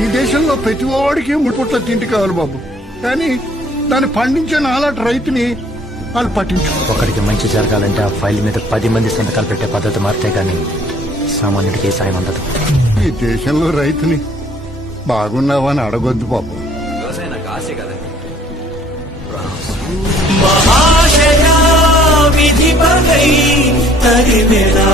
ఈ దేశంలో ప్రతి వాడికి ముడిపుట్ల తిండి కావాలి బాబు, కానీ దాన్ని పండించే నాలాంటి రైతుని వాళ్ళు పట్టించు. ఒకడికి మంచి జరగాలంటే ఆ ఫైల్ మీద 10 మంది సంతకాలు పెట్టే పద్ధతి మారితే గానీ సామాన్యుడికి ఏ సాయం అందదు. ఈ దేశంలో రైతుని బాగున్నావని అడగొద్దు బాబు. మహాశయ విధి పగై తరిమెనా